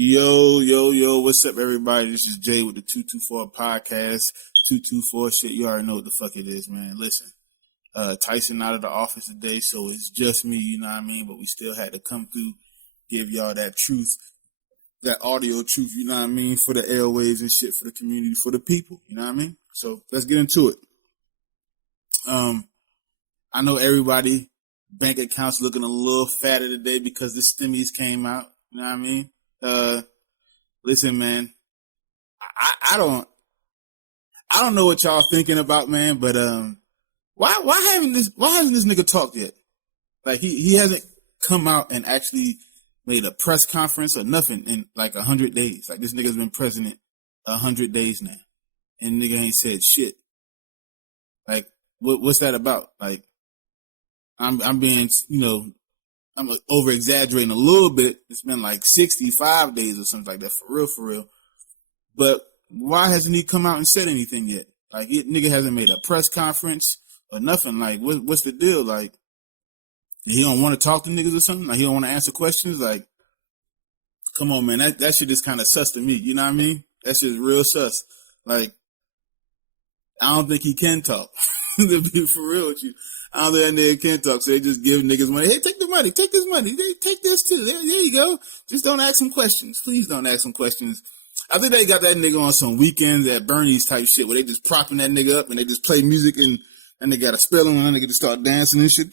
Yo, what's up, everybody? This is Jay with the 224 podcast. 224 shit, you already know what the fuck it is, man. Listen, Tyson out of the office today, so it's just me, you know what I mean? But we still had to come through, give y'all that truth, that audio truth, you know what I mean? For the airwaves and shit, for the community, for the people, you know what I mean? So let's get into it. I know everybody, bank accounts looking a little fatter today because the stimmies came out, you know what I mean? Listen, man, I don't know what y'all thinking about, man, but why hasn't this nigga talked yet? Like he hasn't come out and actually made a press conference or nothing in like 100 days. Like this nigga's been president 100 days now, and nigga ain't said shit. Like what's that about? Like I'm being, I'm over exaggerating a little bit. It's been like 65 days or something like that, for real. But why hasn't he come out and said anything yet? Like, nigga hasn't made a press conference or nothing. Like, what's the deal? Like, he don't want to talk to niggas or something? Like, he don't want to answer questions? Like, come on, man. That shit is kind of sus to me. You know what I mean? That shit is real sus. Like, I don't think he can talk. To be for real with you. I don't think that nigga can talk, so they just give niggas money. Hey, take the money, take this money, take this too. There you go. Just don't ask some questions. Please don't ask some questions. I think they got that nigga on some weekends at Bernie's type shit where they just propping that nigga up and they just play music and they got a spell on and that nigga just start dancing and shit.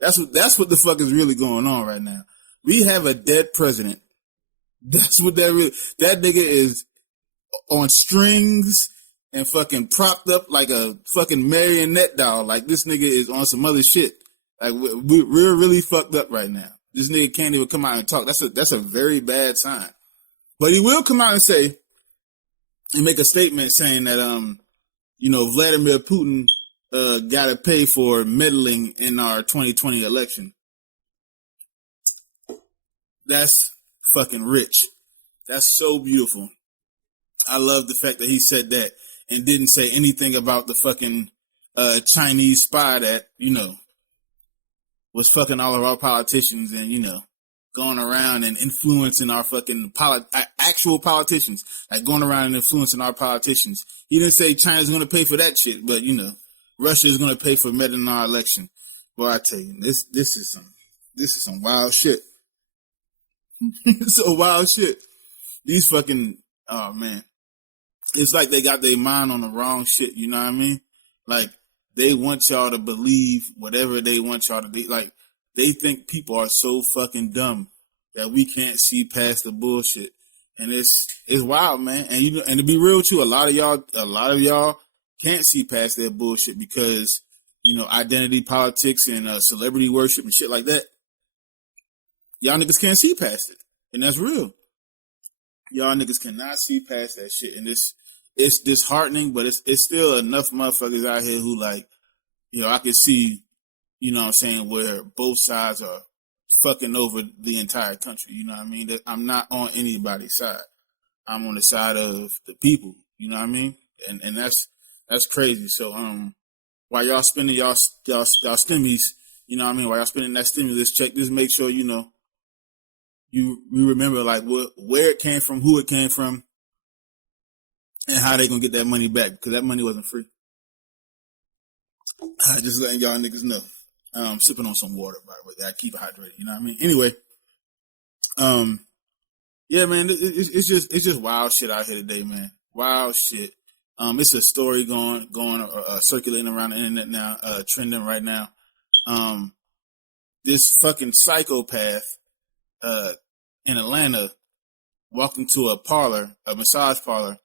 That's what the fuck is really going on right now. We have a dead president. That's what that nigga is on strings and fucking propped up like a fucking marionette doll. Like this nigga is on some other shit. Like we're really fucked up right now. This nigga can't even come out and talk. That's a very bad sign. But he will come out and say and make a statement saying that Vladimir Putin gotta pay for meddling in our 2020 election. That's fucking rich. That's so beautiful. I love the fact that he said that and didn't say anything about the fucking Chinese spy that, was fucking all of our politicians and, going around and influencing our fucking actual politicians, like going around and influencing our politicians. He didn't say China's going to pay for that shit, but, Russia is going to pay for meddling in our election. Well, I tell you, this is some wild shit. So wild shit. These fucking, oh man. It's like they got their mind on the wrong shit, you know what I mean? Like, they want y'all to believe whatever they want y'all to be. Like, they think people are so fucking dumb that we can't see past the bullshit. And it's wild, man. And to be real with you, a lot of y'all can't see past that bullshit because, identity politics and celebrity worship and shit like that. Y'all niggas can't see past it. And that's real. Y'all niggas cannot see past that shit. And it's disheartening, but it's still enough motherfuckers out here who I can see, what I'm saying, where both sides are fucking over the entire country. You know what I mean? I'm not on anybody's side. I'm on the side of the people. You know what I mean? And that's crazy. So while y'all spending y'all stimmies, you know what I mean? While y'all spending that stimulus check, just make sure you remember like where it came from, who it came from, and how they gonna get that money back because that money wasn't free. Just letting y'all niggas know. I'm sipping on some water, by the way. Gotta keep it hydrated. You know what I mean? Anyway, yeah, man, it's just wild shit out here today, man. Wild shit. It's a story going circulating around the internet now, trending right now. This fucking psychopath in Atlanta walked into a massage parlor,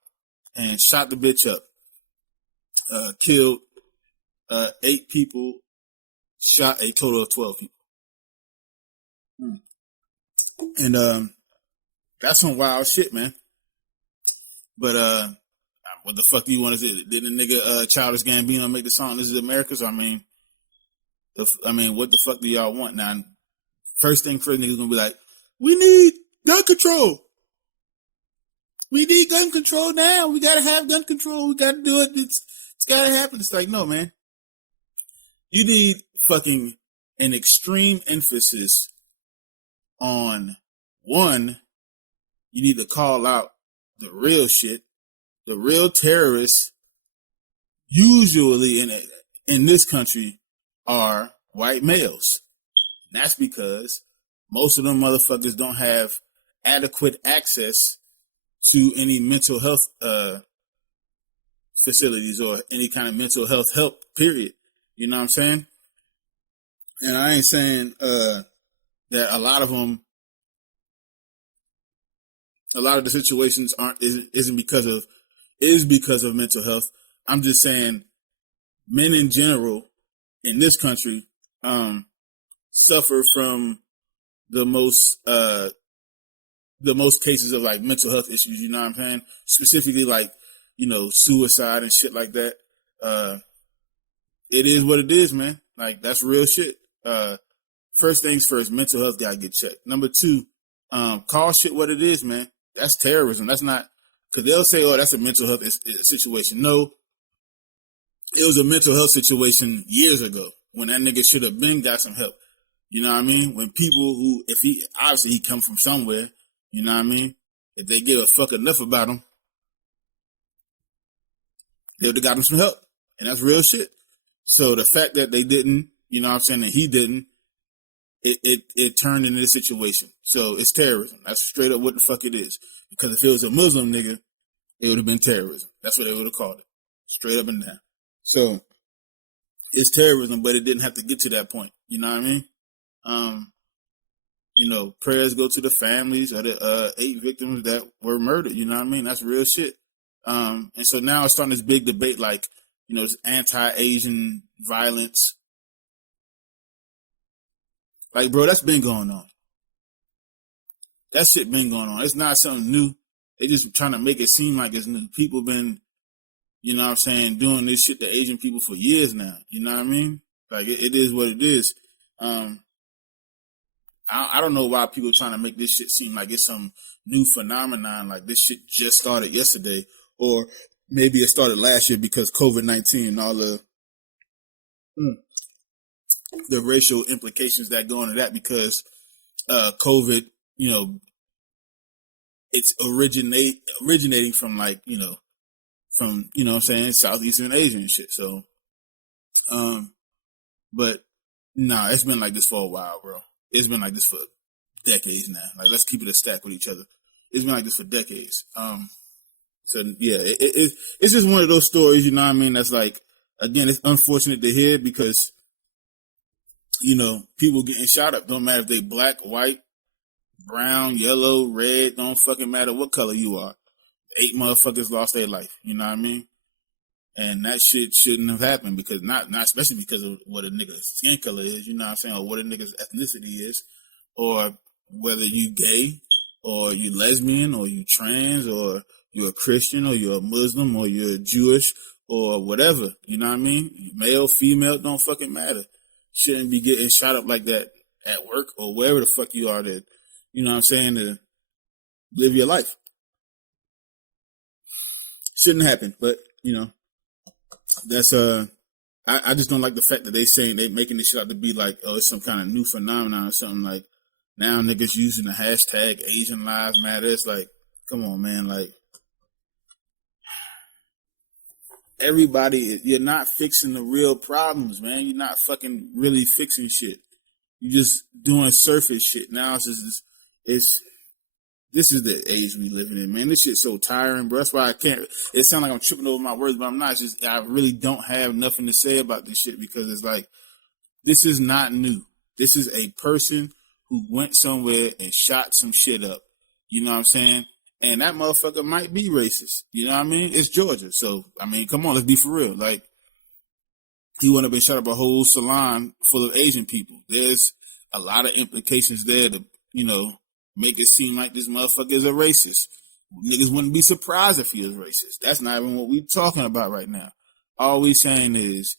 and shot the bitch up. Killed 8 people, shot a total of 12 people. And that's some wild shit, man. But what the fuck do you want to say? Did the nigga Childish Gambino make the song "This Is America"? So what the fuck do y'all want now? First thing first, niggas gonna be like, we need gun control. We need gun control now. We gotta have gun control. We gotta do it. It's gotta happen. It's like, no, man. You need fucking an extreme emphasis on, one, you need to call out the real shit. The real terrorists usually in this country are white males. And that's because most of them motherfuckers don't have adequate access to any mental health facilities or any kind of mental health help, period. You know what I'm saying? And I ain't saying that a lot of the situations isn't because of mental health. I'm just saying men in general in this country suffer from the most cases of like mental health issues, you know what I'm saying? Specifically like, suicide and shit like that. It is what it is, man. Like, that's real shit. First things first, mental health gotta get checked. Number two, call shit what it is, man. That's terrorism. That's not, because they'll say, oh, that's a mental health situation. No, it was a mental health situation years ago when that nigga should have been got some help. You know what I mean? When people who, obviously he come from somewhere, you know what I mean? If they give a fuck enough about him, they would have got him some help. And that's real shit. So the fact that they didn't, you know what I'm saying, that he didn't, it turned into this situation. So it's terrorism. That's straight up what the fuck it is. Because if it was a Muslim nigga, it would have been terrorism. That's what they would have called it. Straight up and down. So it's terrorism, but it didn't have to get to that point. You know what I mean? Prayers go to the families of the 8 victims that were murdered. You know what I mean? That's real shit. And so now it's starting this big debate, like, this anti-Asian violence. Like, bro, that's been going on. That shit been going on. It's not something new. They just trying to make it seem like it's new. People been, you know what I'm saying, doing this shit to Asian people for years now. You know what I mean? Like, it is what it is. I don't know why people are trying to make this shit seem like it's some new phenomenon, like this shit just started yesterday, or maybe it started last year because COVID-19 and all the racial implications that go into that, because COVID, it's originating from like, from, what I'm saying, Southeastern Asian and shit. So, but nah, it's been like this for a while, bro. It's been like this for decades now. Like, let's keep it a stack with each other. It's been like this for decades. So yeah, it's just one of those stories, you know what I mean? That's like, again, it's unfortunate to hear because, people getting shot up. Don't matter if they black, white, brown, yellow, red, don't fucking matter what color you are. 8 motherfuckers lost their life, you know what I mean? And that shit shouldn't have happened, because not especially because of what a nigga's skin color is, you know what I'm saying, or what a nigga's ethnicity is, or whether you gay, or you lesbian, or you trans, or you're a Christian, or you're a Muslim, or you're Jewish, or whatever, you know what I mean? Male, female, don't fucking matter. Shouldn't be getting shot up like that at work or wherever the fuck you are to, you know what I'm saying, to live your life. Shouldn't happen, but, that's I just don't like the fact that they making this shit out to be like, oh, it's some kind of new phenomenon or something. Like, now niggas using the hashtag Asian Lives Matter. It's like, come on, man. Like, everybody, you're not fixing the real problems, man. You're not fucking really fixing shit. You're just doing surface shit. Now this is the age we living in, man. This shit's so tiring, bro. That's why I can't. It sounds like I'm tripping over my words, but I'm not. It's just, I really don't have nothing to say about this shit, because it's like, this is not new. This is a person who went somewhere and shot some shit up. You know what I'm saying? And that motherfucker might be racist. You know what I mean? It's Georgia. So, I mean, come on, let's be for real. Like, he went up and shot up a whole salon full of Asian people. There's a lot of implications there to, make it seem like this motherfucker is a racist. Niggas wouldn't be surprised if he was racist. That's not even what we're talking about right now. All we saying is,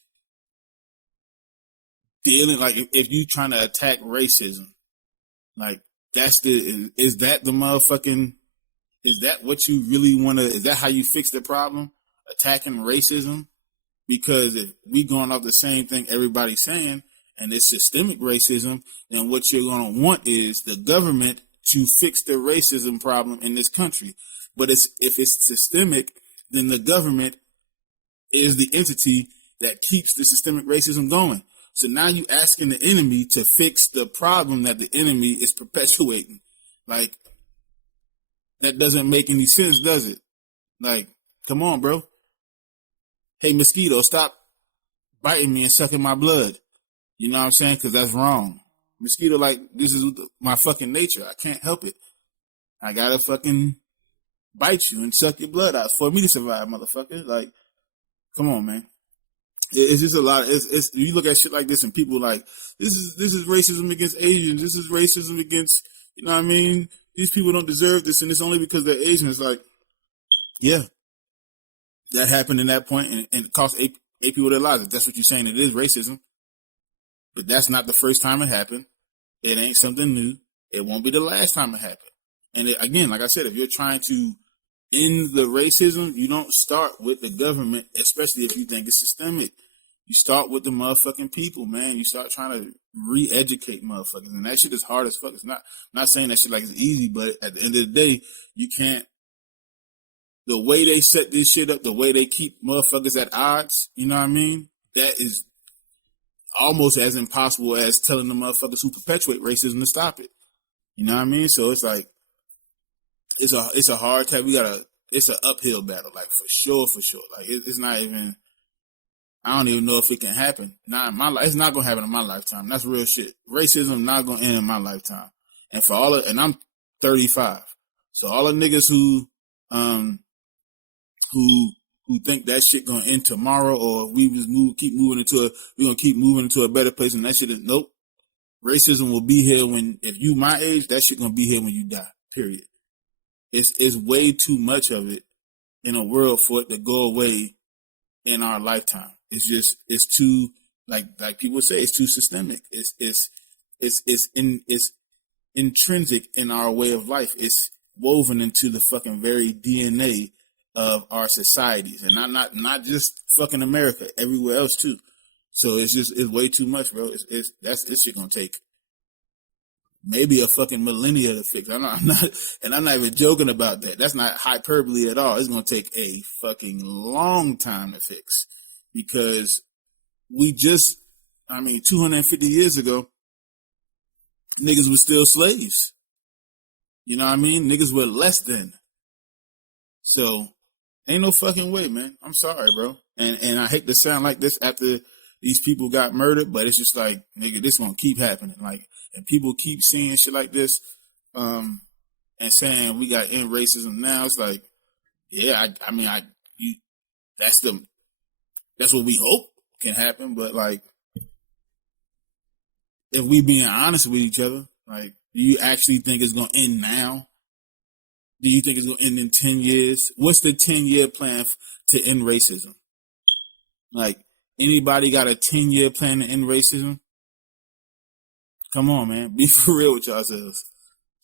dealing, like, if you trying to attack racism, like, is that what you really want to, is that how you fix the problem? Attacking racism? Because if we going off the same thing everybody's saying, and it's systemic racism, then what you're going to want is the government to fix the racism problem in this country. But if it's systemic, then the government is the entity that keeps the systemic racism going. So now you asking the enemy to fix the problem that the enemy is perpetuating. Like, that doesn't make any sense, does it? Like, come on, bro. Hey, mosquito, stop biting me and sucking my blood. You know what I'm saying? Because that's wrong. Mosquito, like, this is my fucking nature. I can't help it. I gotta fucking bite you and suck your blood out for me to survive, motherfucker. Like, come on, man. It's just a lot. It's you look at shit like this and people like, this is racism against Asians. This is racism against, you know what I mean? These people don't deserve this, and it's only because they're Asian. It's like, yeah, that happened in that point, and it cost eight people their lives. If that's what you're saying, it is racism. But that's not the first time it happened. It ain't something new. It won't be the last time it happened. And again, like I said, if you're trying to end the racism, you don't start with the government, especially if you think it's systemic. You start with the motherfucking people, man. You start trying to re-educate motherfuckers. And that shit is hard as fuck. It's not saying that shit like it's easy, but at the end of the day, you can't. The way they set this shit up, the way they keep motherfuckers at odds, you know what I mean? That is almost as impossible as telling the motherfuckers who perpetuate racism to stop it. You know what I mean? So it's like, it's a hard time. It's an uphill battle, like for sure. Like it's not even, I don't even know if it can happen. Not in my life. It's not gonna happen in my lifetime. That's real shit. Racism not gonna end in my lifetime. And and I'm 35. So all the niggas who think that shit gonna end tomorrow, or we just we're gonna keep moving into a better place, and that shit is nope. Racism will be here if you my age, that shit gonna be here when you die. Period. It's way too much of it in a world for it to go away in our lifetime. It's too, like people say, it's too systemic. It's intrinsic in our way of life. It's woven into the fucking very DNA of our societies, and not just fucking America, everywhere else too. So it's way too much, bro. This shit gonna take maybe a fucking millennia to fix. I'm not even joking about that. That's not hyperbole at all. It's gonna take a fucking long time to fix, because 250 years ago, niggas were still slaves. You know what I mean? Niggas were less than. So ain't no fucking way, man. I'm sorry, bro. And I hate to sound like this after these people got murdered, but it's just like, nigga, this gonna keep happening. Like, and people keep seeing shit like this, and saying we got end racism now. It's like, yeah, that's what we hope can happen. But like, if we being honest with each other, like, do you actually think it's gonna end now? Do you think it's gonna end in 10 years? What's the 10-year plan to end racism? Like, anybody got a 10-year plan to end racism? Come on, man. Be for real with yourselves.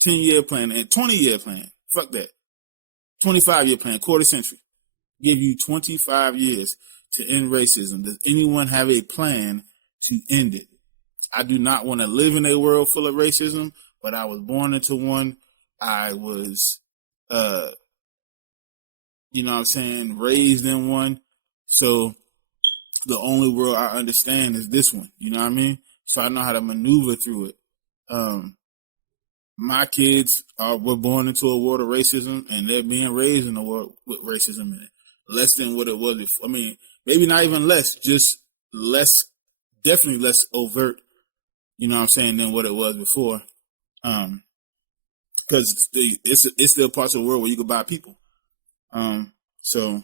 10-year plan and 20-year plan. Fuck that. 25-year plan, quarter century. Give you 25 years to end racism. Does anyone have a plan to end it? I do not want to live in a world full of racism, but I was born into one. I was, you know what I'm saying, raised in one. So the only world I understand is this one. You know what I mean? So I know how to maneuver through it. My kids were born into a world of racism, and they're being raised in a world with racism in it. Less than what it was before. I mean, maybe not even less, just less, definitely less overt, you know what I'm saying, than what it was before. Because it's still parts of the world where you can buy people. So,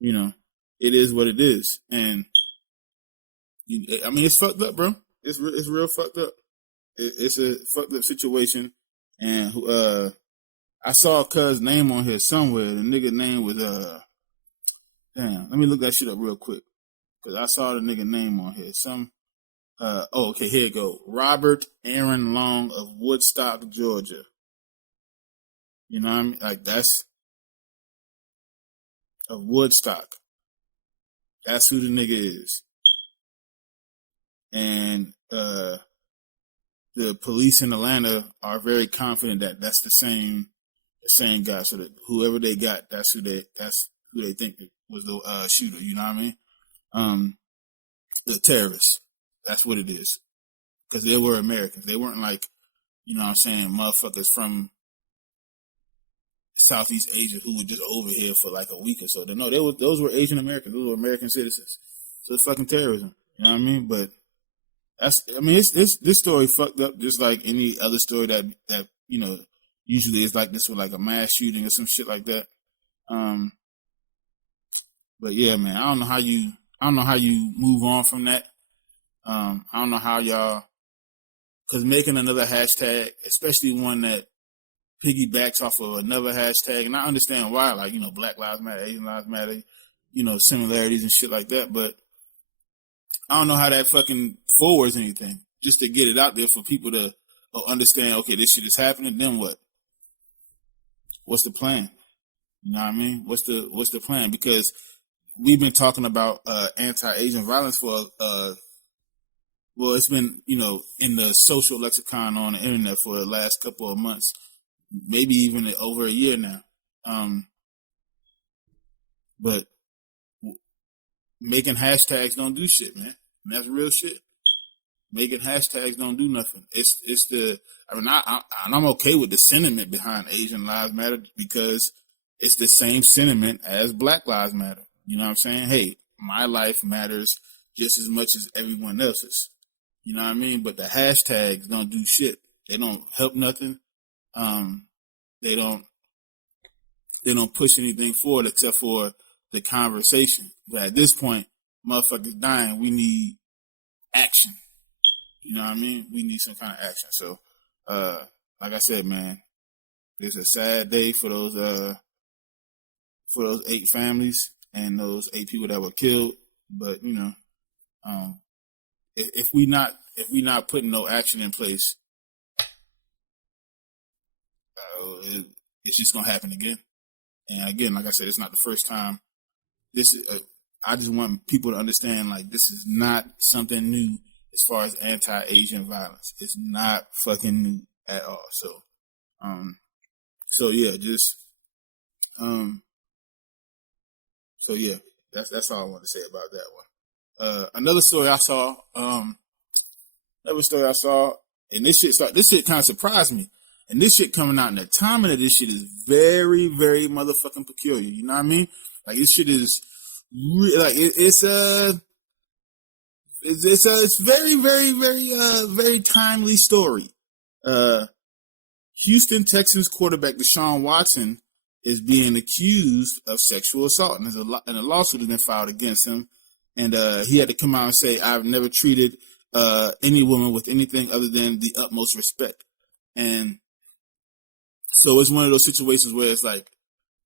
you know, it is what it is. And, I mean, it's fucked up, bro. It's real fucked up. It's a fucked up situation. And I saw Cuz's name on here somewhere. The nigga name was, damn, let me look that shit up real quick. Because I saw the nigga name on here. Okay, here you go. Robert Aaron Long of Woodstock, Georgia. You know what I mean? Like, that's of Woodstock. That's who the nigga is. And the police in Atlanta are very confident that that's the same guy. So that whoever they got, that's who they think was the shooter. You know what I mean? The terrorists. That's what it is. Because they were Americans. They weren't like, you know what I'm saying, motherfuckers from Southeast Asia who were just over here for like a week or so. No, those were Asian Americans. Those were American citizens. So it's fucking terrorism. You know what I mean? But this story fucked up just like any other story that you know usually is like this with like a mass shooting or some shit like that. But yeah, man, I don't know how you move on from that. I don't know how y'all, because making another hashtag, especially one that piggybacks off of another hashtag, and I understand why, like, you know, Black Lives Matter, Asian Lives Matter, you know, similarities and shit like that, but I don't know how that fucking forwards anything. Just to get it out there for people to understand, okay, this shit is happening, then what? What's the plan? You know what I mean? What's the plan? Because we've been talking about anti-Asian violence for well, it's been, you know, in the social lexicon on the internet for the last couple of months, maybe even over a year now. But making hashtags don't do shit, man. And that's real shit. Making hashtags don't do nothing. I'm okay with the sentiment behind Asian Lives Matter because it's the same sentiment as Black Lives Matter. You know what I'm saying? Hey, my life matters just as much as everyone else's. You know what I mean? But the hashtags don't do shit. They don't help nothing. They don't push anything forward except for the conversation. But at this point, motherfuckers dying, we need action. You know what I mean? We need some kind of action. So, like I said, man, it's a sad day for those 8 families and those 8 people that were killed. But you know, if we not putting no action in place, it's just gonna happen again. And again, like I said, it's not the first time. This is. I just want people to understand, like, this is not something new as far as anti-Asian violence. It's not fucking new at all. So, yeah, so yeah, that's all I want to say about that one. Another story I saw, and this shit kind of surprised me. And this shit coming out, and the timing of this shit is very, very motherfucking peculiar. You know what I mean? Like, this shit is like it's very, very, very, very timely story. Houston Texans quarterback Deshaun Watson is being accused of sexual assault, and a lawsuit has been filed against him. And he had to come out and say, "I've never treated any woman with anything other than the utmost respect." And so it's one of those situations where it's like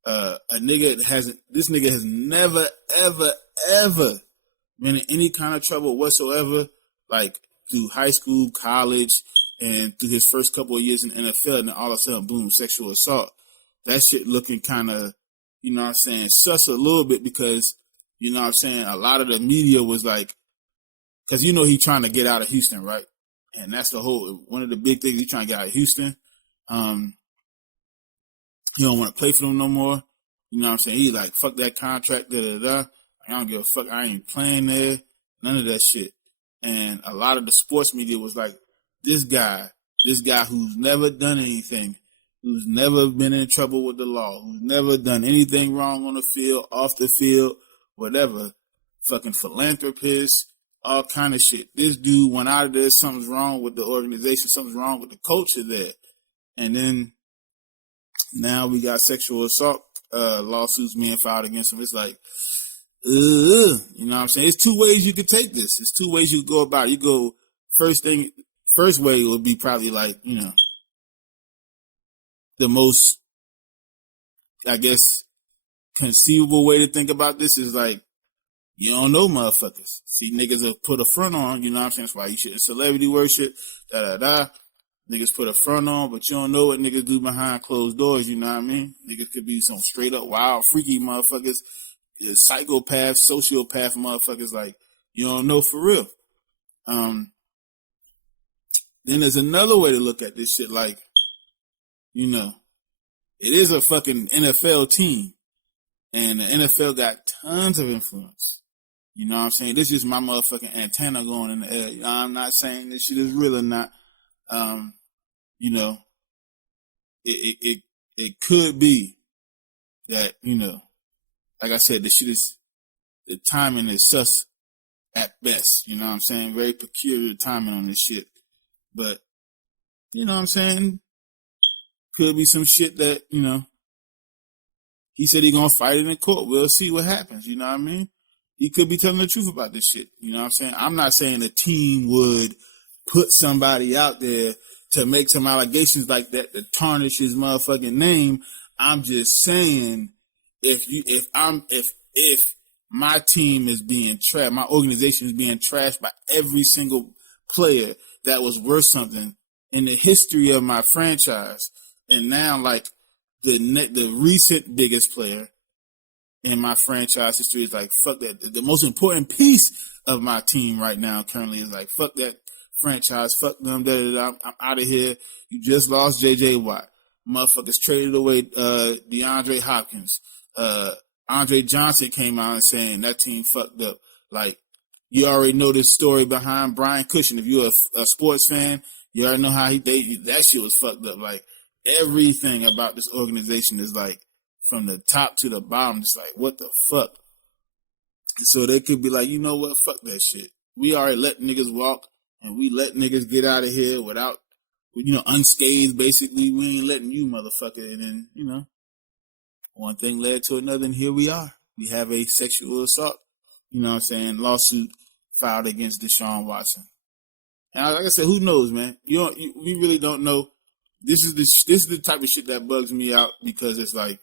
this nigga has never, ever, ever been in any kind of trouble whatsoever, like through high school, college, and through his first couple of years in the NFL, and then all of a sudden, boom, sexual assault. That shit looking kind of, you know what I'm saying, sus a little bit because, you know what I'm saying, a lot of the media was like, because you know he trying to get out of Houston, right? And that's one of the big things, he trying to get out of Houston. He don't want to play for them no more. You know what I'm saying? He like, fuck that contract, I don't give a fuck. I ain't playing there. None of that shit. And a lot of the sports media was like, this guy who's never done anything, who's never been in trouble with the law, who's never done anything wrong on the field, off the field, whatever, fucking philanthropist, all kind of shit. This dude went out of there. Something's wrong with the organization. Something's wrong with the culture there. And then now we got sexual assault lawsuits being filed against him. It's like, you know what I'm saying? It's 2 ways you could take this. It's 2 ways you could go about it. You go, first way would be probably like, you know, the most, I guess, conceivable way to think about this is like, you don't know motherfuckers. See, niggas have put a front on, you know what I'm saying? That's why you shouldn't celebrity worship, Niggas put a front on, but you don't know what niggas do behind closed doors, you know what I mean? Niggas could be some straight up wild, freaky motherfuckers, psychopath, sociopath motherfuckers, like, you don't know for real. Then there's another way to look at this shit. Like, you know, it is a fucking NFL team, and the NFL got tons of influence. You know what I'm saying? This is my motherfucking antenna going in the air. I'm not saying this shit is real or not. You know, it could be that, you know, like I said, the timing is sus at best. You know what I'm saying? Very peculiar timing on this shit. But, you know what I'm saying? Could be some shit that, you know, he said he gonna fight it in court. We'll see what happens. You know what I mean? He could be telling the truth about this shit. You know what I'm saying? I'm not saying a team would put somebody out there to make some allegations like that to tarnish his motherfucking name. I'm just saying if my team is being trashed, my organization is being trashed by every single player that was worth something in the history of my franchise, and now like the recent biggest player in my franchise history is like, fuck that. The most important piece of my team right now currently is like, fuck that franchise, fuck them, I'm out of here. You just lost J.J. Watt. Motherfuckers traded away DeAndre Hopkins. Andre Johnson came out and saying that team fucked up. Like, you already know this story behind Brian Cushing. If you're a sports fan, you already know how that shit was fucked up. Like, everything about this organization is like, from the top to the bottom, just like, what the fuck? So they could be like, you know what? Fuck that shit. We already let niggas walk, and we let niggas get out of here without, you know, unscathed, basically. We ain't letting you, motherfucker. And then, you know, one thing led to another, and here we are. We have a sexual assault, you know what I'm saying, lawsuit filed against Deshaun Watson. And like I said, who knows, man? We really don't know. This is the type of shit that bugs me out, because it's like,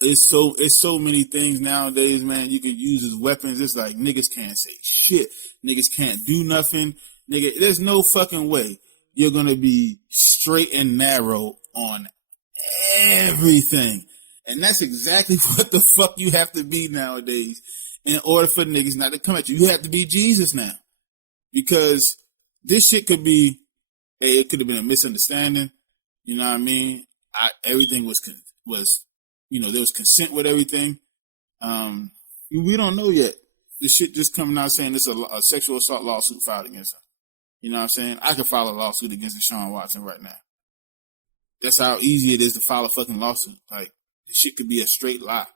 it's so many things nowadays, man, you could use as weapons. It's like, niggas can't say shit. Niggas can't do nothing. Nigga, there's no fucking way you're going to be straight and narrow on everything. And that's exactly what the fuck you have to be nowadays in order for niggas not to come at you. You have to be Jesus now. Because this shit could be, it could have been a misunderstanding. You know what I mean? Everything was, you know, there was consent with everything. We don't know yet. This shit just coming out saying this is a sexual assault lawsuit filed against him. You know what I'm saying? I could file a lawsuit against Deshaun Watson right now. That's how easy it is to file a fucking lawsuit. Like, this shit could be a straight lie.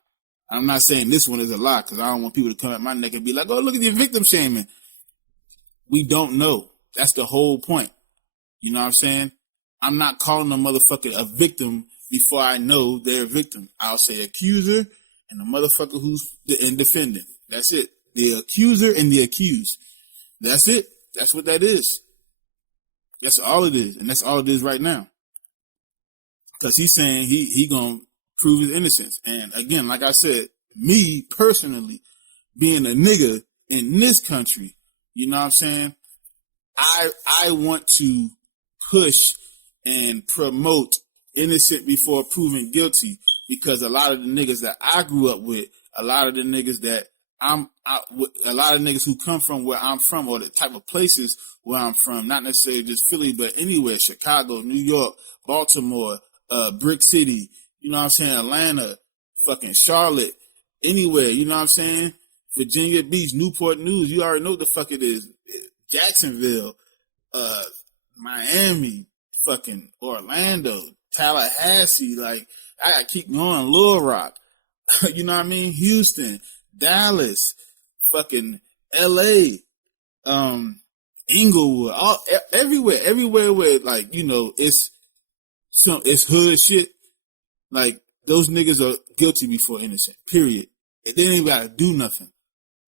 I'm not saying this one is a lie, because I don't want people to come at my neck and be like, oh, look at your victim shaming. We don't know. That's the whole point. You know what I'm saying? I'm not calling a motherfucker a victim before I know they're a victim. I'll say accuser and the motherfucker who's the defendant. That's it. The accuser and the accused. That's it. That's what that is. That's all it is. And that's all it is right now. Because he's saying he gonna prove his innocence. And again, like I said, me personally, being a nigga in this country, you know what I'm saying? I want to push and promote innocent before proven guilty, because a lot of the niggas that I grew up with, a lot of the niggas that a lot of niggas who come from where I'm from, or the type of places where I'm from, not necessarily just Philly, but anywhere, Chicago, New York, Baltimore, Brick City, you know what I'm saying, Atlanta, fucking Charlotte, anywhere, you know what I'm saying, Virginia Beach, Newport News, you already know what the fuck it is, Jacksonville, Miami, fucking Orlando, Tallahassee, like, I gotta keep going, Little Rock, you know what I mean, Houston, Dallas, fucking LA, Inglewood, everywhere where, like, you know, it's hood shit. Like, those niggas are guilty before innocent, period. They ain't even gotta do nothing.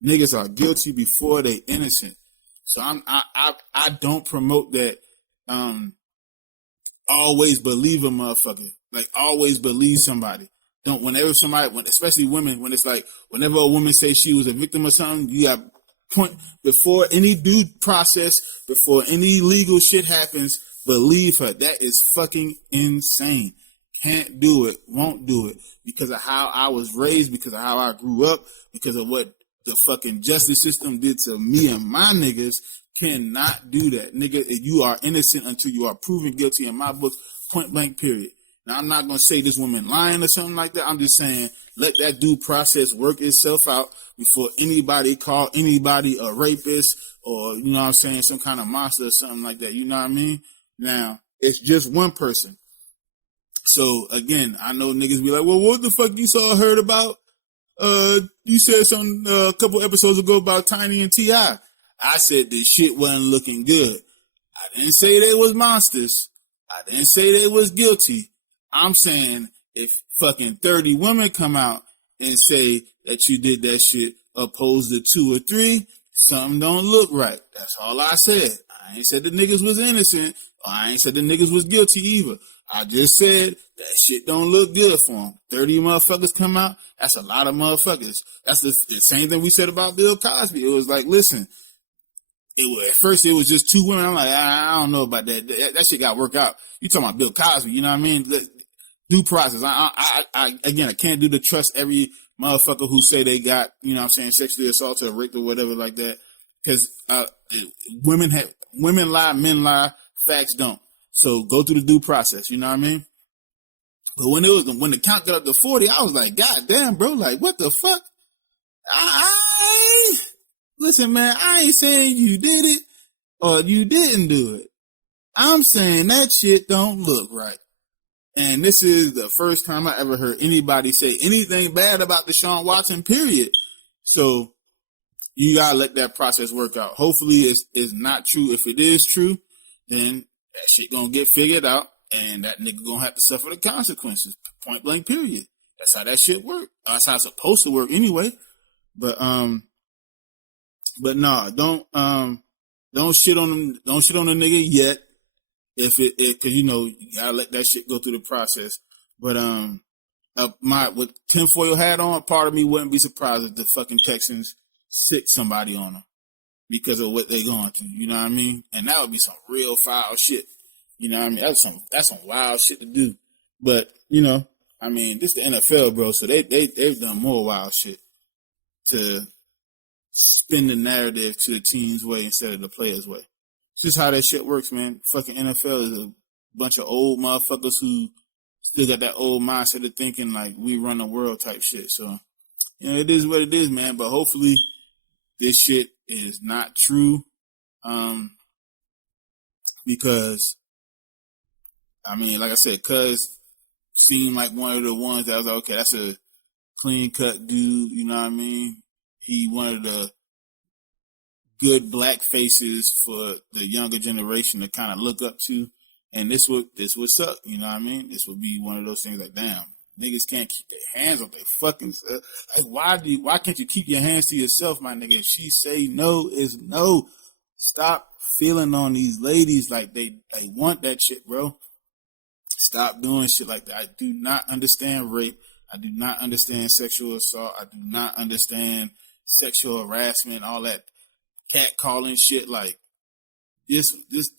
Niggas are guilty before they innocent. So I don't promote that, always believe a motherfucker. Like, always believe somebody. Don't, especially women, when it's like, whenever a woman says she was a victim of something, you got point, before any due process, before any legal shit happens, believe her. That is fucking insane. Can't do it, won't do it, because of how I was raised, because of how I grew up, because of what the fucking justice system did to me and my niggas. cannot do that, nigga. You are innocent until you are proven guilty in my book, point blank, period. Now, I'm not going to say this woman lying or something like that. I'm just saying let that due process work itself out before anybody call anybody a rapist or, you know what I'm saying, some kind of monster or something like that. You know what I mean? Now, it's just one person. So, again, I know niggas be like, well, what the fuck you saw heard about? You said something a couple episodes ago about Tiny and T.I. I said this shit wasn't looking good. I didn't say they was monsters. I didn't say they was guilty. I'm saying if fucking 30 women come out and say that you did that shit opposed to 2 or 3, something don't look right. That's all I said. I ain't said the niggas was innocent. Or I ain't said the niggas was guilty either. I just said that shit don't look good for them. 30 motherfuckers come out. That's a lot of motherfuckers. That's the same thing we said about Bill Cosby. It was like, listen, at first it was just 2 women. I'm like, I don't know about that. That shit got worked out. You talking about Bill Cosby, you know what I mean? Due process. Again, I can't do the trust every motherfucker who say they got, you know what I'm saying, sexually assaulted or raped or whatever like that. Because women lie, men lie, facts don't. So go through the due process, you know what I mean? But when the count got up to 40, I was like, God damn, bro, like, what the fuck? Listen, man, I ain't saying you did it or you didn't do it. I'm saying that shit don't look right. And this is the first time I ever heard anybody say anything bad about Deshaun Watson, period. So you gotta let that process work out. Hopefully it's not true. If it is true, then that shit gonna get figured out and that nigga gonna have to suffer the consequences. Point blank, period. That's how that shit work. That's how it's supposed to work anyway. But no, don't shit on them. Don't shit on the nigga yet. If it, cause you know, you gotta let that shit go through the process. But, with tinfoil hat on, part of me wouldn't be surprised if the fucking Texans sick somebody on them because of what they going through. You know what I mean? And that would be some real foul shit. You know what I mean? That's some wild shit to do. But, you know, I mean, this the NFL, bro. So they've done more wild shit to spin the narrative to the team's way instead of the player's way. It's just how that shit works, man. Fucking NFL is a bunch of old motherfuckers who still got that old mindset of thinking like we run the world type shit. So, you know, it is what it is, man. But hopefully this shit is not true. Because, I mean, like I said, Cuz seemed like one of the ones that was like, okay, that's a clean cut dude, you know what I mean? He one of the good black faces for the younger generation to kind of look up to, and this would suck, you know what I mean? This would be one of those things like, damn, niggas can't keep their hands on their fucking like, why can't you keep your hands to yourself, my nigga? If she say no is no. Stop feeling on these ladies like they want that shit, bro. Stop doing shit like that. I do not understand rape. I do not understand sexual assault. I do not understand sexual harassment, all that cat calling shit. Like this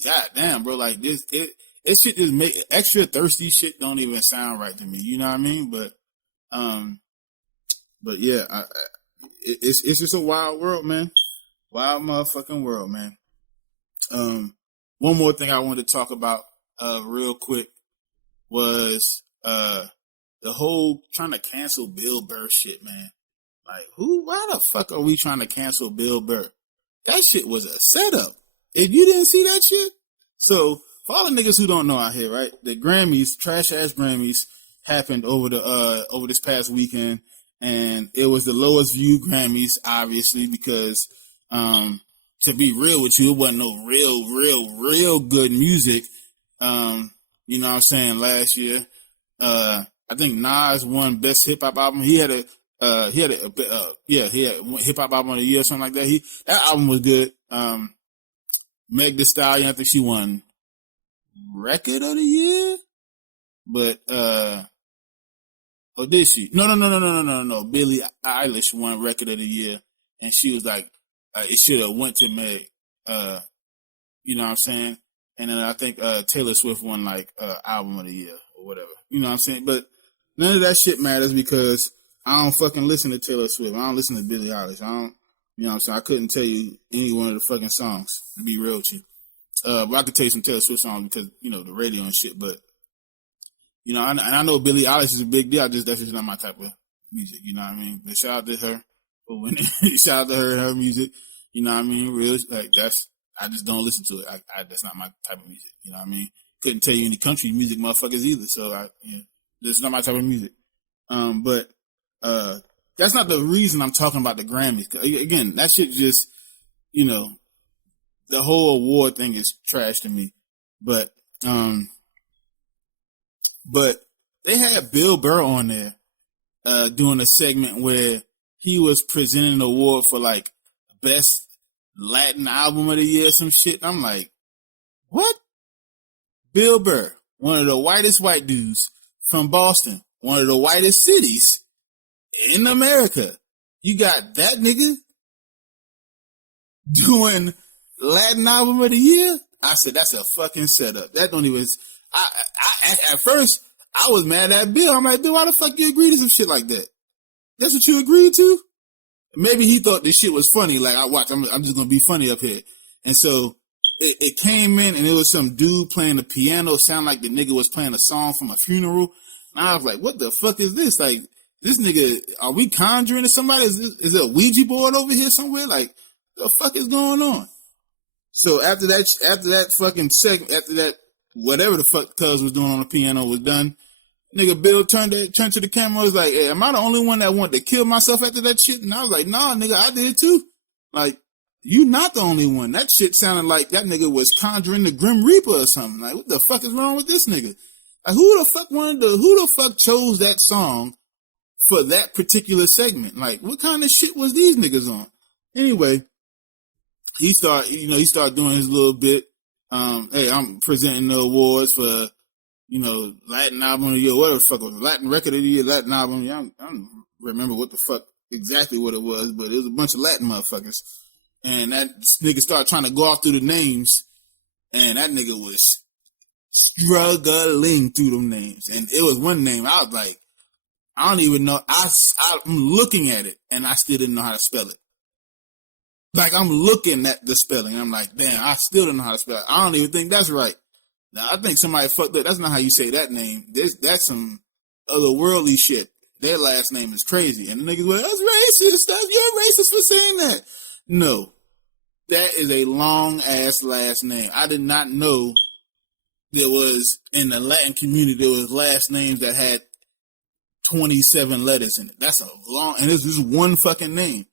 goddamn, bro, like this shit just make extra thirsty shit don't even sound right to me, you know what I mean? But yeah, it's just a wild world, man. Wild motherfucking world, man. One more thing I wanted to talk about real quick was the whole trying to cancel Bill Burr shit, man. Like, why the fuck are we trying to cancel Bill Burr? That shit was a setup. If you didn't see that shit, so for all the niggas who don't know out here, right? The Grammys, trash ass Grammys, happened over this past weekend, and it was the lowest viewed Grammys, obviously, because to be real with you, it wasn't no real good music. You know what I'm saying? Last year, I think Nas won Best Hip Hop Album. He had hip hop album of the year or something like that. That album was good. Meg Thee Stallion, I think she won Record of the Year, but or did she? No. Billie Eilish won Record of the Year, and she was like, it should have went to Meg. You know what I'm saying? And then I think Taylor Swift won like Album of the Year or whatever. You know what I'm saying? But none of that shit matters because I don't fucking listen to Taylor Swift. I don't listen to Billie Eilish. You know what I'm saying? I couldn't tell you any one of the fucking songs, to be real with you. But I could tell you some Taylor Swift songs because, the radio and shit. But, and I know Billie Eilish is a big deal. That's just not my type of music. You know what I mean? But shout out to her. But when shout out to her and her music. You know what I mean? Real, like, I just don't listen to it. That's not my type of music. You know what I mean? Couldn't tell you any country music motherfuckers either. So, this is not my type of music. But that's not the reason I'm talking about the Grammys. Again, that shit just, the whole award thing is trash to me. But they had Bill Burr on there, doing a segment where he was presenting an award for like best Latin album of the year or some shit. I'm like, what? Bill Burr, one of the whitest white dudes from Boston, one of the whitest cities in America. You got that nigga doing Latin album of the year? I said, that's a fucking setup. That don't even, at first, I was mad at Bill. I'm like, Bill, why the fuck you agree to some shit like that? That's what you agreed to? Maybe he thought this shit was funny. Like, I'm just going to be funny up here. And so it came in and it was some dude playing the piano. Sound like the nigga was playing a song from a funeral. And I was like, what the fuck is this? Like, this nigga, are we conjuring to somebody? Is there a Ouija board over here somewhere? Like, the fuck is going on? So after that fucking segment, after that, whatever the fuck Cuz was doing on the piano was done, nigga Bill turned to the camera and was like, hey, am I the only one that wanted to kill myself after that shit? And I was like, nah, nigga, I did it too. Like, you not the only one. That shit sounded like that nigga was conjuring the Grim Reaper or something. Like, what the fuck is wrong with this nigga? Like, who the fuck chose that song for that particular segment? Like, what kind of shit was these niggas on? Anyway, he started doing his little bit. Hey, I'm presenting the awards for, Latin album of the year, whatever the fuck it was, Latin record of the year, Latin album. I don't remember what the fuck exactly what it was, but it was a bunch of Latin motherfuckers. And that nigga started trying to go off through the names, and that nigga was struggling through them names. And it was one name, I was like, I don't even know. I'm looking at it, and I still didn't know how to spell it. Like, I'm looking at the spelling. I'm like, damn, I still don't know how to spell it. I don't even think that's right. Now, I think somebody fucked up. That's not how you say that name. That's some otherworldly shit. Their last name is crazy. And the niggas were, that's racist. You're racist for saying that. No. That is a long-ass last name. I did not know there was, in the Latin community, there was last names that had 27 letters in it. That's a long, and this is one fucking name.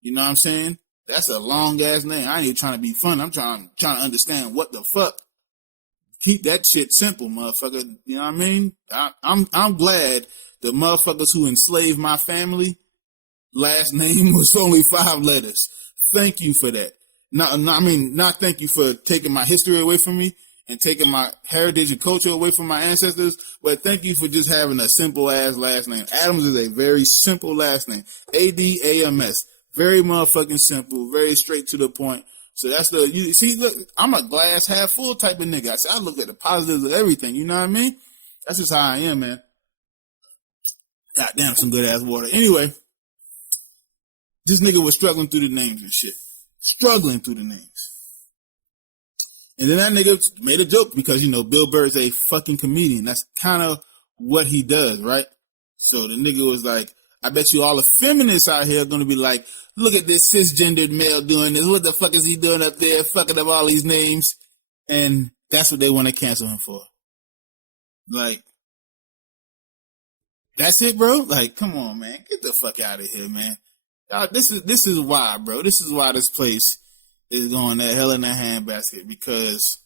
You know what I'm saying? That's a long-ass name. I ain't even trying to be funny. I'm trying to understand what the fuck. Keep that shit simple, motherfucker. You know what I mean? I'm glad the motherfuckers who enslaved my family, last name was only 5 letters. Thank you for that. Not thank you for taking my history away from me and taking my heritage and culture away from my ancestors, but thank you for just having a simple-ass last name. Adams is a very simple last name. A-D-A-M-S. Very motherfucking simple, very straight to the point. So that's you see, look, I'm a glass half full type of nigga. I look at the positives of everything, you know what I mean? That's just how I am, man. Goddamn, some good ass water. Anyway, this nigga was struggling through the names and shit. Struggling through the names. And then that nigga made a joke because, Bill Burr is a fucking comedian. That's kind of what he does, right? So the nigga was like, I bet you all the feminists out here are going to be like, look at this cisgendered male doing this. What the fuck is he doing up there, fucking up all these names? And that's what they want to cancel him for. Like, that's it, bro? Like, come on, man. Get the fuck out of here, man. Y'all, this is why, bro. This is why this place is going to hell in a handbasket, because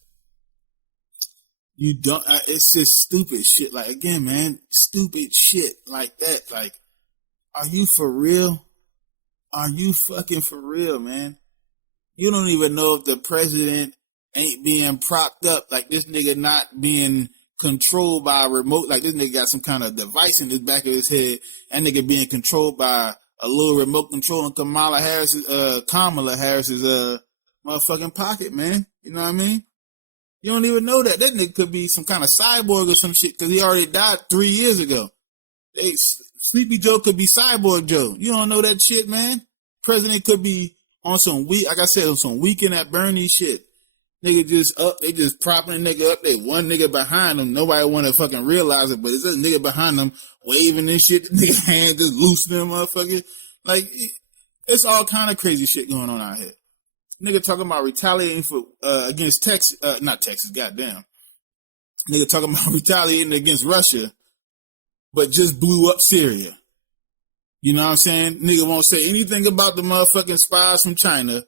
you don't, it's just stupid shit. Like, again, man, stupid shit like that. Like, are you for real? Are you fucking for real, man? You don't even know if the president ain't being propped up, like this nigga not being controlled by a remote, like this nigga got some kind of device in the back of his head, and nigga being controlled by a little remote control in Kamala Harris's motherfucking pocket, man. You know what I mean? You don't even know that. That nigga could be some kind of cyborg or some shit, because he already died 3 years ago. Sleepy Joe could be Cyborg Joe. You don't know that shit, man. president could be on some week, like I said, on some weekend at Bernie shit. Nigga just up, they just propping a nigga up. They one nigga behind them. Nobody want to fucking realize it, but it's a nigga behind them waving and shit. The nigga hand just loosening them, motherfucker. Like, it's all kind of crazy shit going on out here. Nigga talking about retaliating for against Texas, not Texas, goddamn. Nigga talking about retaliating against Russia, but just blew up Syria. You know what I'm saying? Nigga won't say anything about the motherfucking spies from China.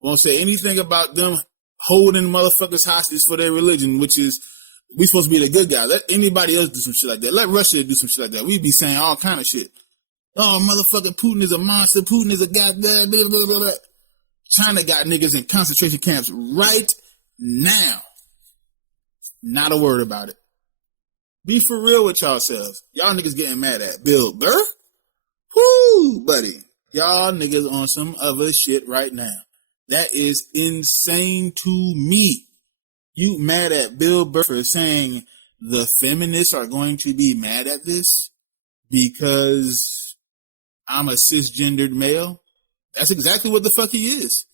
Won't say anything about them holding motherfuckers hostage for their religion, which is, we supposed to be the good guy. Let anybody else do some shit like that. Let Russia do some shit like that. We be saying all kind of shit. Oh, motherfucking Putin is a monster. Putin is a goddamn blah, blah, blah, blah. China got niggas in concentration camps right now. Not a word about it. Be for real with yourselves. Y'all niggas getting mad at Bill Burr? Whoo, buddy. Y'all niggas on some other shit right now. That is insane to me. You mad at Bill Burr for saying the feminists are going to be mad at this because I'm a cisgendered male? That's exactly what the fuck he is.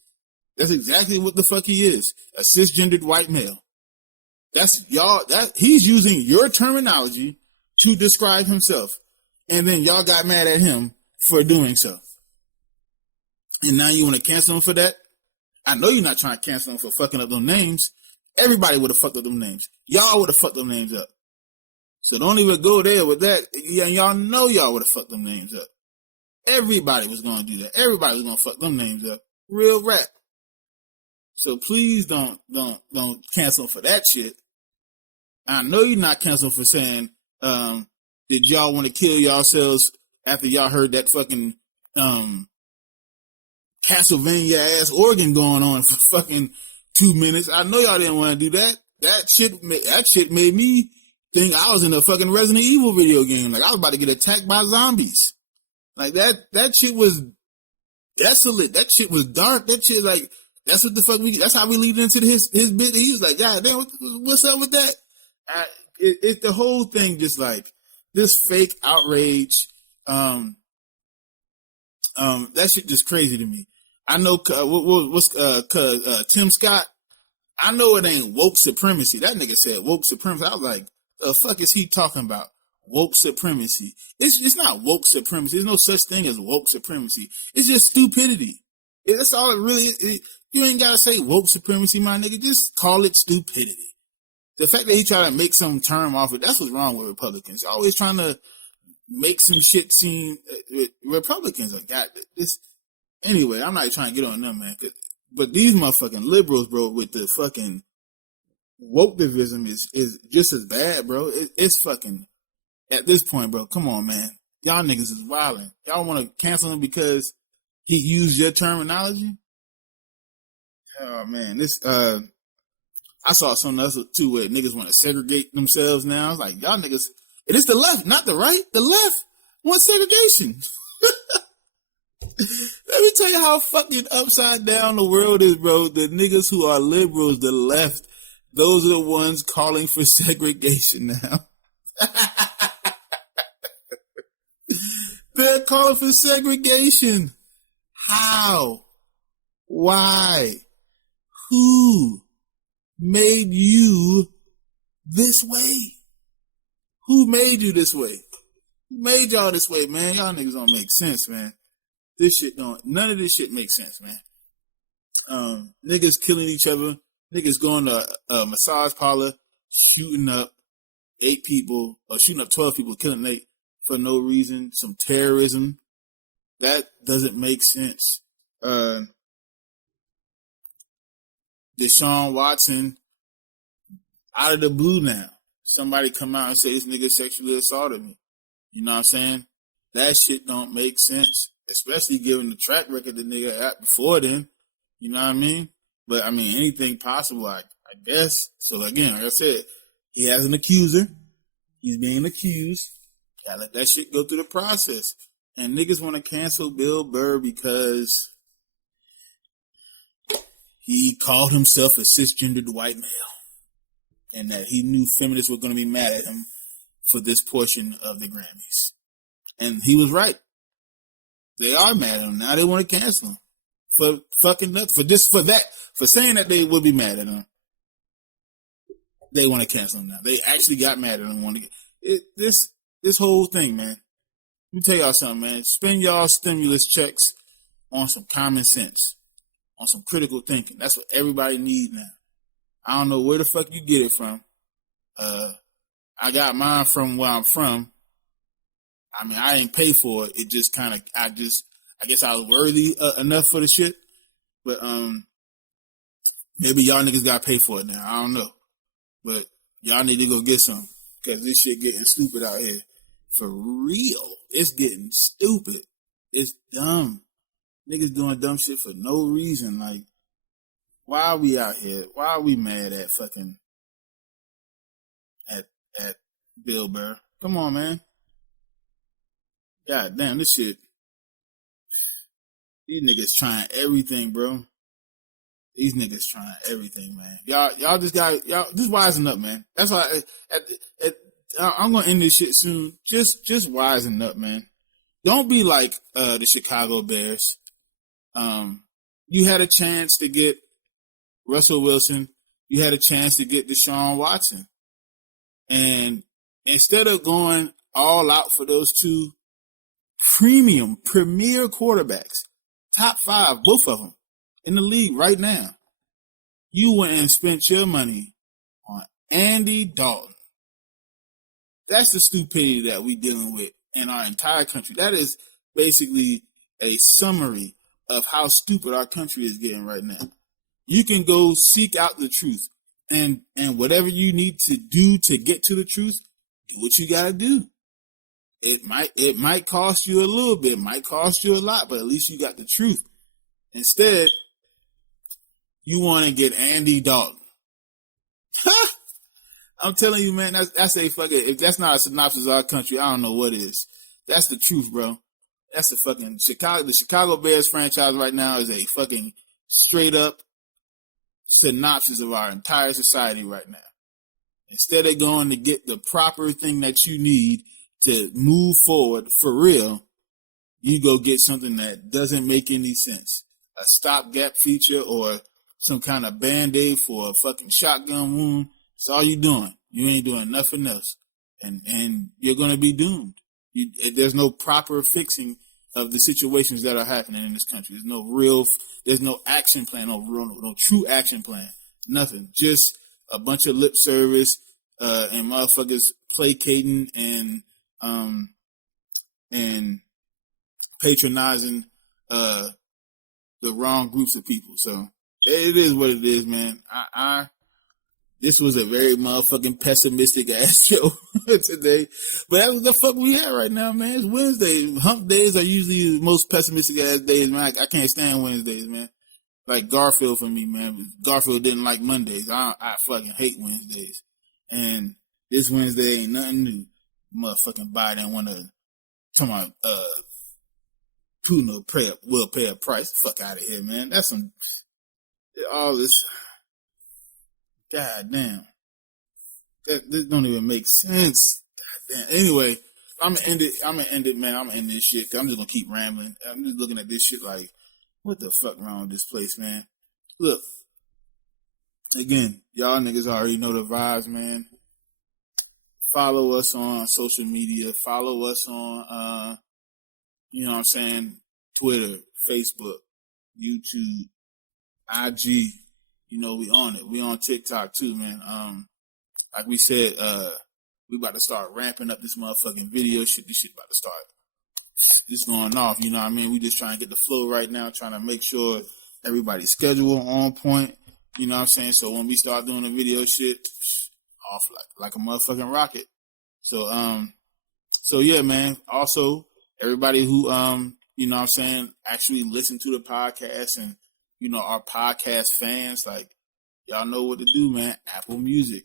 That's exactly what the fuck he is. A cisgendered white male. That's y'all, that he's using your terminology to describe himself. And then y'all got mad at him for doing so. And now you want to cancel him for that? I know you're not trying to cancel him for fucking up them names. Everybody would have fucked up them names. Y'all would have fucked them names up. So don't even go there with that. Yeah, y'all know y'all would have fucked them names up. Everybody was going to do that. Everybody was going to fuck them names up. Real rap. So please don't cancel for that shit. I know you're not canceling for saying, did y'all want to kill yourselves after y'all heard that fucking Castlevania ass organ going on for fucking 2 minutes. I know y'all didn't want to do that. That shit made me think I was in a fucking Resident Evil video game. Like I was about to get attacked by zombies. Like that shit was desolate. That shit was dark. That shit like that's what the fuck that's how we lead into his bit. He was like, God damn, what's up with that? The whole thing just like this fake outrage. That shit just crazy to me. I know what's Tim Scott. I know it ain't woke supremacy. That nigga said woke supremacy. I was like, the fuck is he talking about? Woke supremacy. It's not woke supremacy. There's no such thing as woke supremacy. It's just stupidity. That's all it really is. You ain't gotta say woke supremacy, my nigga. Just call it stupidity. The fact that he tried to make some term off it, that's what's wrong with Republicans. Always trying to make some shit seem Republicans are got this. Anyway, I'm not trying to get on them, man. But these motherfucking liberals, bro, with the fucking woke division is just as bad, bro. It's fucking at this point, bro. Come on, man. Y'all niggas is wilding. Y'all want to cancel him because he used your terminology? Oh man, this I saw something else too where niggas want to segregate themselves now. I was like, y'all niggas, it is the left, not the right. The left wants segregation. Let me tell you how fucking upside down the world is, bro. The niggas who are liberals, the left, those are the ones calling for segregation now. They're calling for segregation. How? Why? Who made you this way? Who made you this way? Who made y'all this way, man? Y'all niggas don't make sense, man. None of this shit makes sense, man. Niggas killing each other. Niggas going to a massage parlor, shooting up 8 people, or shooting up 12 people, killing 8 for no reason. Some terrorism. That doesn't make sense. Deshaun Watson, out of the blue now. Somebody come out and say this nigga sexually assaulted me. You know what I'm saying? That shit don't make sense. Especially given the track record the nigga had before then. You know what I mean? But I mean, anything possible, I guess. So again, like I said, he has an accuser. He's being accused. Gotta let that shit go through the process. And niggas want to cancel Bill Burr because he called himself a cisgendered white male. And that he knew feminists were going to be mad at him for this portion of the Grammys. And he was right. They are mad at him now. They want to cancel him for fucking nuts. For saying that they would be mad at him. They want to cancel him now. They actually got mad at him. This whole thing, man. Let me tell y'all something, man. Spend y'all stimulus checks on some common sense, on some critical thinking. That's what everybody needs now. I don't know where the fuck you get it from. I got mine from where I'm from. I mean, I ain't pay for it. It just kind of, I guess I was worthy enough for the shit. But maybe y'all niggas got to pay for it now. I don't know. But y'all need to go get some. Because this shit getting stupid out here. For real. It's getting stupid. It's dumb. Niggas doing dumb shit for no reason. Like, why are we out here? Why are we mad at fucking at Bill Burr? Come on, man. God damn, this shit. These niggas trying everything, bro. These niggas trying everything, man. Y'all just wisen up, man. That's why I'm gonna end this shit soon. Just wisen up, man. Don't be like the Chicago Bears. You had a chance to get Russell Wilson. You had a chance to get Deshaun Watson. And instead of going all out for those two premier quarterbacks, top 5, both of them, in the league right now, you went and spent your money on Andy Dalton. That's the stupidity that we dealing with in our entire country. That is basically a summary of how stupid our country is getting right now. You can go seek out the truth, and whatever you need to do to get to the truth, do what you gotta do. It might cost you a little bit, might cost you a lot, but at least you got the truth. Instead, you want to get Andy Dalton. I'm telling you, man, that's a fucking, if that's not a synopsis of our country, I don't know what is. That's the truth, bro. That's the fucking the Chicago Bears franchise right now is a fucking straight up synopsis of our entire society right now. Instead of going to get the proper thing that you need to move forward for real, you go get something that doesn't make any sense. A stopgap feature or some kind of Band-Aid for a fucking shotgun wound. That's all you doing. You ain't doing nothing else. And you're going to be doomed. There's no proper fixing of the situations that are happening in this country. There's no action plan, no true action plan. Nothing. Just a bunch of lip service and motherfuckers placating and patronizing the wrong groups of people. So it is what it is, man. This was a very motherfucking pessimistic ass show today. But that's what the fuck we at right now, man. It's Wednesday. Hump days are usually the most pessimistic ass days, man. I can't stand Wednesdays, man. Like Garfield for me, man. Garfield didn't like Mondays. I fucking hate Wednesdays. And this Wednesday ain't nothing new. Motherfucking Biden want to come out, Putin will pay a price. Fuck out of here, man. That's all this. God damn. This don't even make sense. God damn. Anyway, I'm gonna end it, man. I'm gonna end this shit. I'm just gonna keep rambling. I'm just looking at this shit like, what the fuck wrong with this place, man? Look, again, y'all niggas already know the vibes, man. Follow us on social media. Follow us on, you know what I'm saying, Twitter, Facebook, YouTube, IG. You know, we on it. We on TikTok too, man. Like we said, we about to start ramping up this motherfucking video shit. This shit about to start just going off. You know what I mean? We just trying to get the flow right now, trying to make sure everybody's schedule on point. You know what I'm saying? So when we start doing the video shit, off like a motherfucking rocket. So yeah, man. Also, everybody who you know what I'm saying, actually listen to the podcast and, you know, our podcast fans, like, y'all know what to do, man. Apple Music,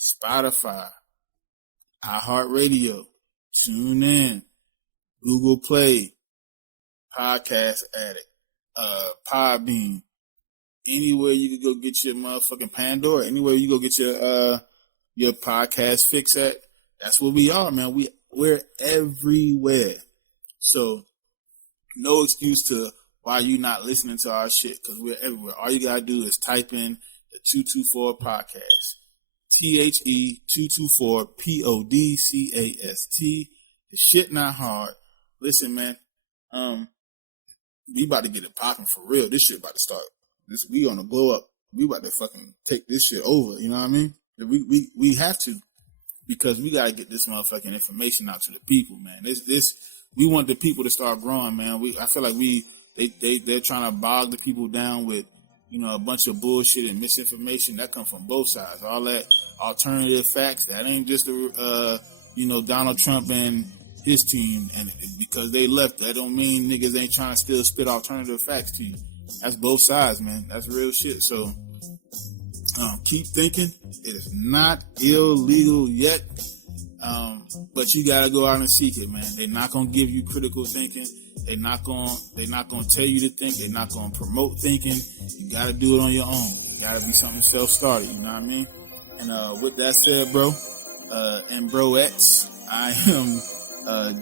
Spotify, iHeartRadio, TuneIn, Google Play, Podcast Addict, Podbean. Anywhere you can go get your motherfucking Pandora, anywhere you go get your podcast fix at, that's where we are, man. We're everywhere. So No excuse to why you not listening to our shit, because we're everywhere. All you gotta do is type in the 224 podcast. THE224 PODCAST. The shit not hard. Listen, man. We about to get it popping for real. This shit about to start. We on a blow up. We about to fucking take this shit over. You know what I mean? We have to, because we gotta get this motherfucking information out to the people, man. We want the people to start growing, man. I feel like they're trying to bog the people down with, a bunch of bullshit and misinformation that come from both sides. All that alternative facts, that ain't just Donald Trump and his team, and because they left, that don't mean niggas ain't trying to still spit alternative facts to you. That's both sides, man. That's real shit. So keep thinking. It is not illegal yet, but you gotta go out and seek it, man. They're not gonna give you critical thinking. They're not gonna tell you to think. They're not gonna promote thinking. You gotta do it on your own. It gotta be something self-started. You know what I mean? And with that said, bro, and broettes, I am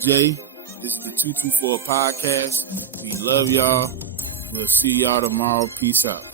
Jay. This is the 224 podcast. We love y'all. We'll see y'all tomorrow. Peace out.